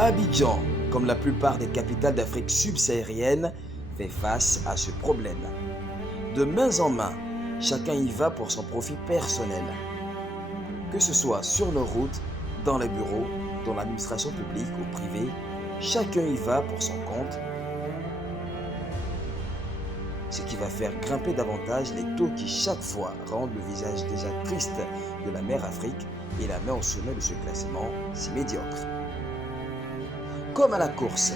Abidjan, comme la plupart des capitales d'Afrique subsaharienne, fait face à ce problème. De main en main, chacun y va pour son profit personnel. Que ce soit sur nos routes, dans les bureaux, dans l'administration publique ou privée, chacun y va pour son compte, ce qui va faire grimper davantage les taux qui chaque fois rendent le visage déjà triste de la mère Afrique et la met au sommet de ce classement si médiocre. Comme à la course,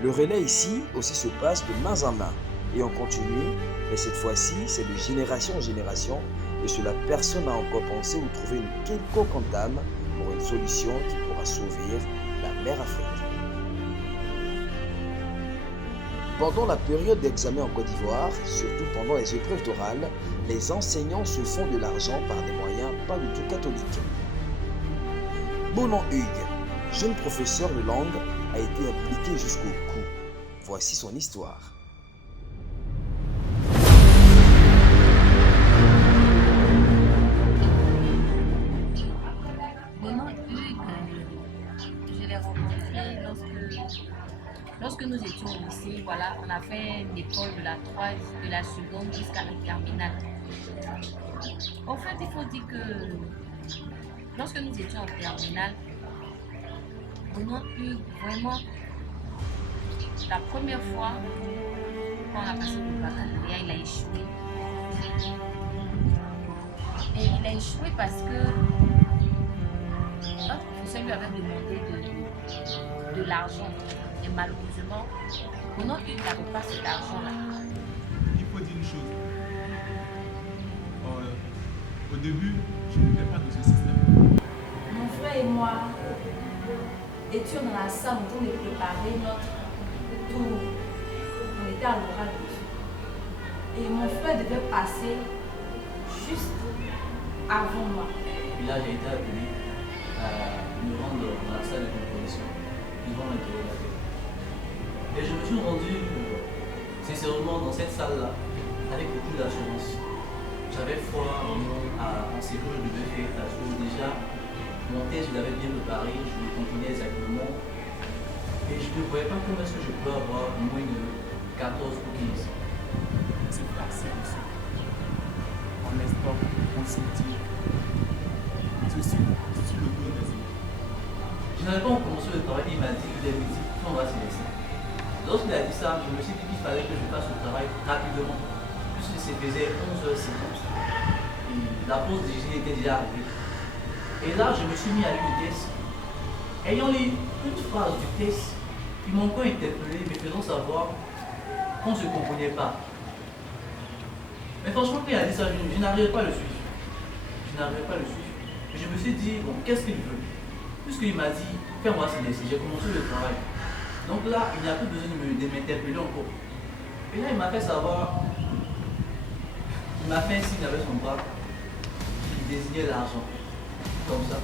le relais ici aussi se passe de main en main et on continue, mais cette fois-ci c'est de génération en génération et cela personne n'a encore pensé ou trouvé une quelconque entame pour une solution qui pourra sauver la mère Afrique. Pendant la période d'examen en Côte d'Ivoire, surtout pendant les épreuves d'oral, les enseignants se font de l'argent par des moyens pas du tout catholiques. Bonan Hugues, jeune professeur de langue, a été impliqué jusqu'au cou. Voici son histoire. Bonan Hugues, je l'ai rencontré lorsque nous étions au lycée. Voilà, on a fait une école de la 3, de la seconde jusqu'à la terminale. En fait, il faut dire que lorsque nous étions en terminale, Bonan Hugues, vraiment, la première fois quand on a passé le baccalauréat, il a échoué. Et il a échoué parce que notre professeur lui avait demandé de l'argent. Et malheureusement, Bonan Hugues n'avait pas cet argent-là. Il faut dire une chose. Au début, je n'étais pas dans ce système. Mon frère et moi étions dans la salle en train de préparer notre tour. On était à l'oral. Et mon frère devait passer juste avant moi. Et là, j'ai été appelé à me rendre dans la salle de composition devant l'interrogateur. Et je me suis rendu sincèrement dans cette salle-là avec beaucoup d'assurance. J'avais foi en ce que je devais faire parce que déjà, mon thèse, je l'avais bien préparé, je le comprenais exactement. Et je ne voyais pas comment est-ce que je peux avoir moins de 14 ou 15. C'est facile aussi. On laisse pas, on se tire. Je suis le dos des autres. Je n'avais pas commencé le travail, il m'a dit qu'il avait dit qu'on va se laisser. Lorsqu'il a dit ça, je me suis dit qu'il fallait que je fasse le travail rapidement. Puisque ça faisait 11h50. Et la pause déjeuner était déjà arrivée. Et là, je me suis mis à lire le test. Ayant lu une phrase du test, ils m'ont encore interpellé, me faisant savoir qu'on ne se comprenait pas. Mais franchement, quand il a dit ça, je n'arrivais pas à le suivre. Je n'arrivais pas à le suivre. Et je me suis dit, bon, qu'est-ce qu'il veut? Puisqu'il m'a dit, fais-moi ce laisser, j'ai commencé le travail. Donc là, il n'y a plus besoin de m'interpeller encore. Et là, il m'a fait savoir, il m'a fait un signe avec son bras, il désignait l'argent. Comme ça.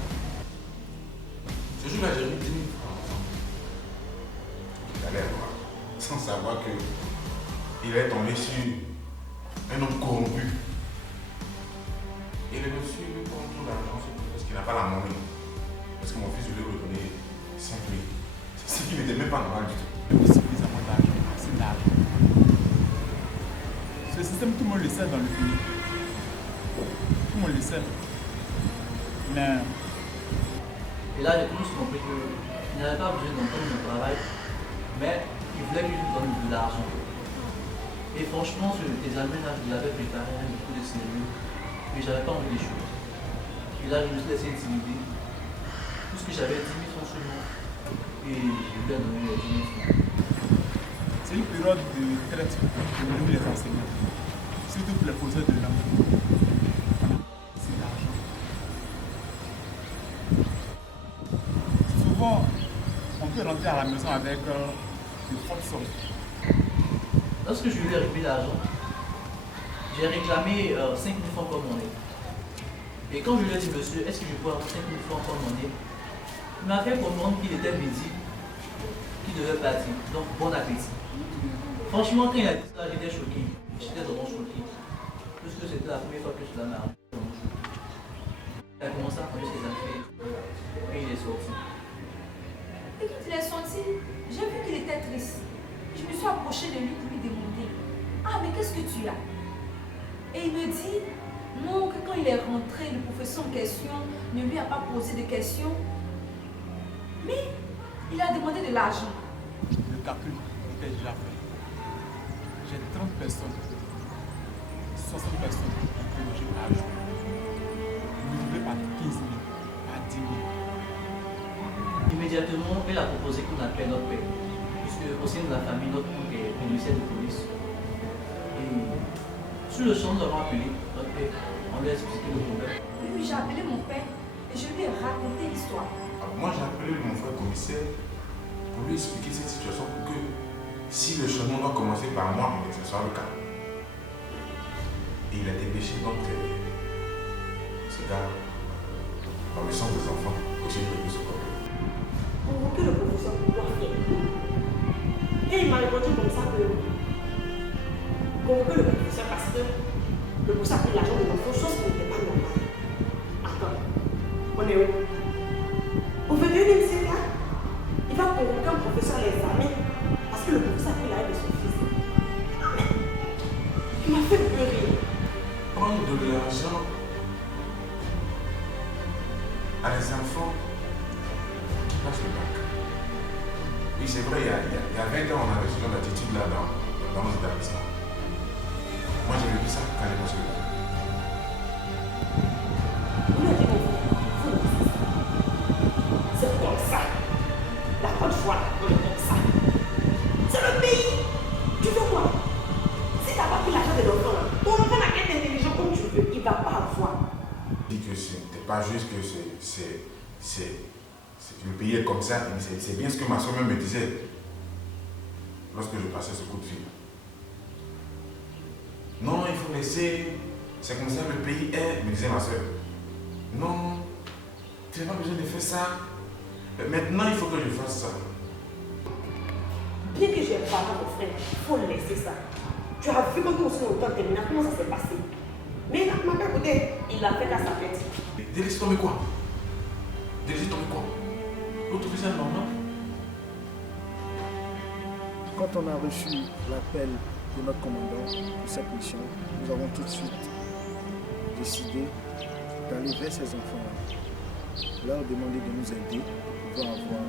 Ce jour-là, j'ai mis 10 000 francs ensemble. Il allait voir, sans savoir qu'il est tombé sur un homme corrompu. Et le monsieur lui contourne l'argent parce qu'il n'a pas la monnaie. Parce que mon fils voulait redonner 5 000. C'est ce qui n'était même pas normal du tout. Il y a suffisamment d'argent, c'est l'argent. Ce système, tout le monde le sait dans le pays. Tout le monde le sait. Mais et là, j'ai toujours compris qu'il n'avait pas besoin d'entendre mon travail, mais il voulait que je lui donne de l'argent. Et franchement, sur l'examen-là, je l'avais préparé avec beaucoup de sérieux, mais j'avais pas envie des choses. Et là, je me suis laissé intimider, puisque j'avais 10 000 francs sur moi, et je lui ai donné les 10 000 francs. c'est une période de traite pour nous les enseignants, surtout pour les professeurs de langue. C'est l'argent. Souvent, on peut rentrer à la maison avec de fortes sommes. Lorsque je lui ai remis l'argent, j'ai réclamé 5 000 francs comme monnaie. Et quand je lui ai dit, monsieur, est-ce que je peux avoir 5 000 francs comme monnaie, il m'a fait comprendre qu'il était midi, qu'il devait partir. Donc, bon appétit. Franchement, quand il a dit ça, j'étais choqué. J'étais vraiment choqué. Puisque c'était la première fois que je l'avais arrivé. Il a commencé à prendre ses affaires. Et il est sorti. Et quand il est sorti, sorti, j'ai vu qu'il était triste. Je me suis approchée de lui pour lui demander, ah mais qu'est-ce que tu as? Et il me dit, non, que quand il est rentré, le professeur en question ne lui a pas posé de questions, mais il a demandé de l'argent. Le calcul était déjà fait. J'ai 30 personnes, 60 personnes qui logées par jour. Multiplié par 15 000, par 10 000. Immédiatement, elle a proposé qu'on appelle notre père, puisque au sein de la famille, notre oncle est commissaire de police. Et sur le champ, nous avons appelé notre père, on lui a expliqué le problème. Oui, j'ai appelé mon père et je lui ai raconté l'histoire. Alors, moi, j'ai appelé mon frère commissaire pour lui expliquer cette situation pour que si le changement doit commencer par moi, que ce soit le cas. Et il a dépêché donc ce gars dans le sens des enfants, aussi de plus au problème. Convoquer le professeur pour quoi faire? Et il m'a répondu comme ça que convoquer le professeur parce que le professeur a pris l'argent de l'enfant, chose qui n'était pas normale. Attends, on est où? Au 21e siècle, là, il va convoquer un professeur à l'examen parce que le professeur a pris l'argent de son fils. Mais il m'a fait pleurer. Prendre de l'argent à des enfants qui passent le bac. Oui, c'est vrai, il y a 20 ans, on avait ce genre d'attitude là dans nos établissements. Moi, j'ai vécu ça quand j'ai passé le bac. On a dit mon frère, c'est comme ça. La bonne foi, on est comme ça. C'est le pays. Tu veux quoi? Si tu n'as pas pris l'argent de l'enfant, ton enfant n'a qu'à être intelligent comme tu veux, il ne va pas avoir. Je dis que c'est pas juste que le pays est comme ça, c'est bien ce que ma soeur même me disait lorsque je passais ce coup de fil. Non, il faut laisser, c'est comme ça que le pays est, me disait ma soeur. Non, tu n'as pas besoin de faire ça. Maintenant, il faut que je fasse ça. Bien que j'ai pas mon frère, il faut laisser ça. Tu as vu quand nous sommes au temps terminal, comment ça s'est passé? Mais il m'a pas écouté, il l'a fait à sa tête. Délaisser tomber quoi? Délaisser tomber quoi? L'autre fait ça normal. Quand on a reçu l'appel de notre commandant pour cette mission, nous avons tout de suite décidé d'aller vers ces enfants-là, leur demander de nous aider pour pouvoir avoir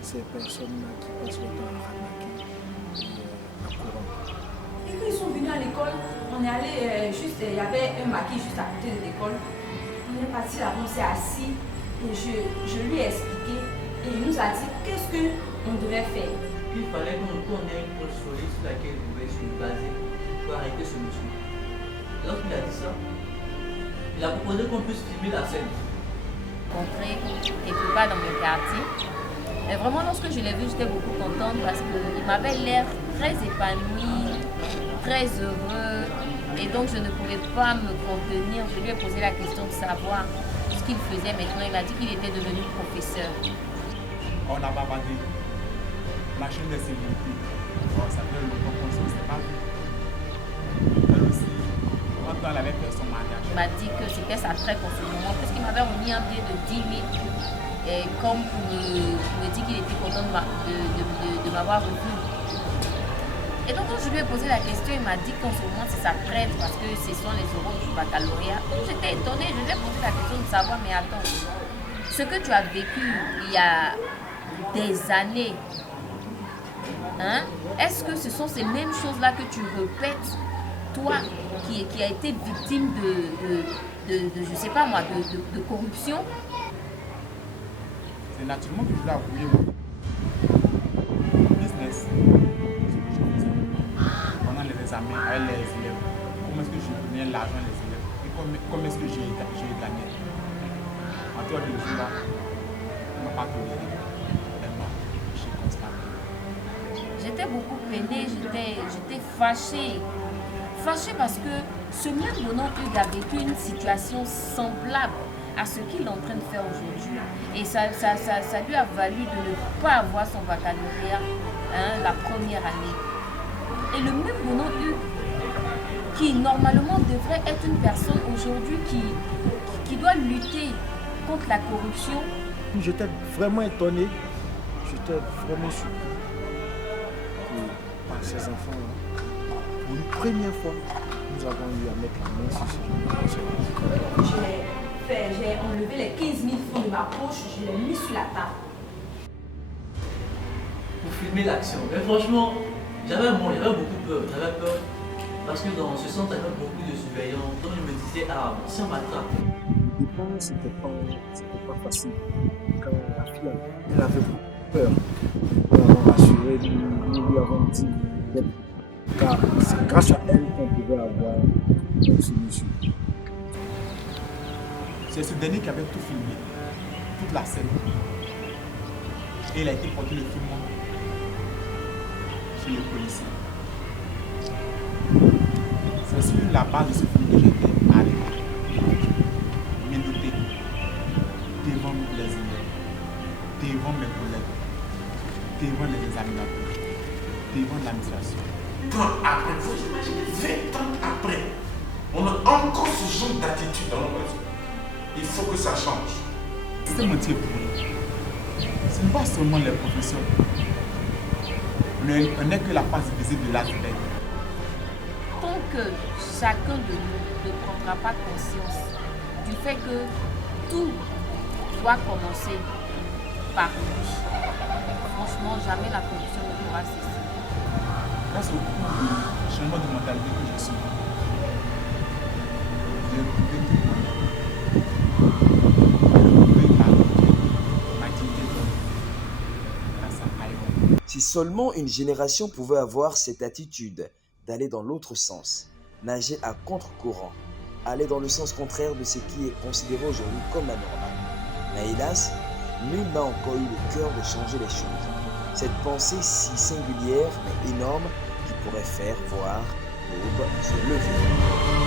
ces personnes-là qui passent le temps à arnaquer et à courir. Et quand ils sont venus à l'école, on est allé il y avait un maquis juste à côté de l'école. On est parti là, on s'est assis et je lui ai expliqué et il nous a dit qu'est-ce qu'on devait faire. Il fallait qu'on ait une preuve solide sur laquelle il pouvait se baser pour arrêter ce monsieur. Lorsqu'il a dit ça, il a proposé qu'on puisse filmer la scène. Rencontré quelque part dans mon quartier. Mais vraiment, lorsque je l'ai vu, j'étais beaucoup contente parce qu'il m'avait l'air très épanoui, très heureux. Et donc, je ne pouvais pas me contenir. Je lui ai posé la question de savoir ce qu'il faisait maintenant. Il m'a dit qu'il était devenu professeur. On a bavardé. La chaîne de sécurité. Oh, ça fait longtemps qu'on ne s'est pas vu. Elle aussi, quand elle avait fait son mariage. Il m'a dit que c'était sa traite pour ce moment, puisqu'il m'avait remis un billet de 10 000. Et comme pour me dire qu'il était content de m'avoir revu. Et donc quand je lui ai posé la question, il m'a dit qu'en ce moment c'est sa traite parce que ce sont les euros du baccalauréat. J'étais étonnée, je lui ai posé la question de savoir, mais attends, ce que tu as vécu il y a des années, hein, est-ce que ce sont ces mêmes choses-là que tu répètes, toi qui a été victime de je sais pas moi, de corruption? C'est naturellement que je dois avouer mon business. Ce que je faisais pendant les examens avec les élèves. Comment est-ce que je donnais l'argent des élèves et comment est-ce que j'ai gagné. En tout cas, le jour-là, on ne m'a pas toléré. Elle m'a touché constamment. J'étais beaucoup peinée, j'étais fâchée. Fâchée parce que ce même bonhomme Hugues a vécu une situation semblable à ce qu'il est en train de faire aujourd'hui. Et ça lui a valu de ne pas avoir son baccalauréat la première année. Et le même bonhomme Hugues, qui normalement devrait être une personne aujourd'hui qui doit lutter contre la corruption. J'étais vraiment étonné J'étais vraiment surpris que par ces enfants-là, pour une première fois, nous avons eu à mettre la main sur ce genre de choses. J'ai enlevé les 15 000 francs de ma poche, je l'ai mis sur la table. Pour filmer l'action. Mais franchement, j'avais beaucoup peur. J'avais peur parce que dans ce centre, il y avait beaucoup de surveillants. Donc je me disais, ah, si on m'attrape. Au départ, c'était pas facile. Quand la fille, elle avait beaucoup peur. Nous l'avons rassurée, nous lui avons dit, car c'est grâce à elle qu'on pouvait avoir une solution. C'est ce dernier qui avait tout filmé, toute la scène. Et il a été porté le film chez les policiers. C'est sur la base de ce film que j'ai été arrêté, menotté devant les élèves, devant mes collègues, devant les examinateurs, devant l'administration. 20 ans après, vous imaginez 20 ans après, on a encore ce genre d'attitude dans notre réseau. Il faut que ça change. C'est un motif pour nous. Ce n'est pas seulement les professeurs. On n'est que la face visible de l'iceberg. Tant que chacun de nous ne prendra pas conscience du fait que tout doit commencer par lui, franchement, jamais la corruption ne pourra cesser. Grâce au changement de mentalité que j'ai subi, j'ai retrouvé tout le monde. Si seulement une génération pouvait avoir cette attitude d'aller dans l'autre sens, nager à contre-courant, aller dans le sens contraire de ce qui est considéré aujourd'hui comme la normale. Mais hélas, nul n'a encore eu le cœur de changer les choses. Cette pensée si singulière mais énorme qui pourrait faire voir l'aube se lever.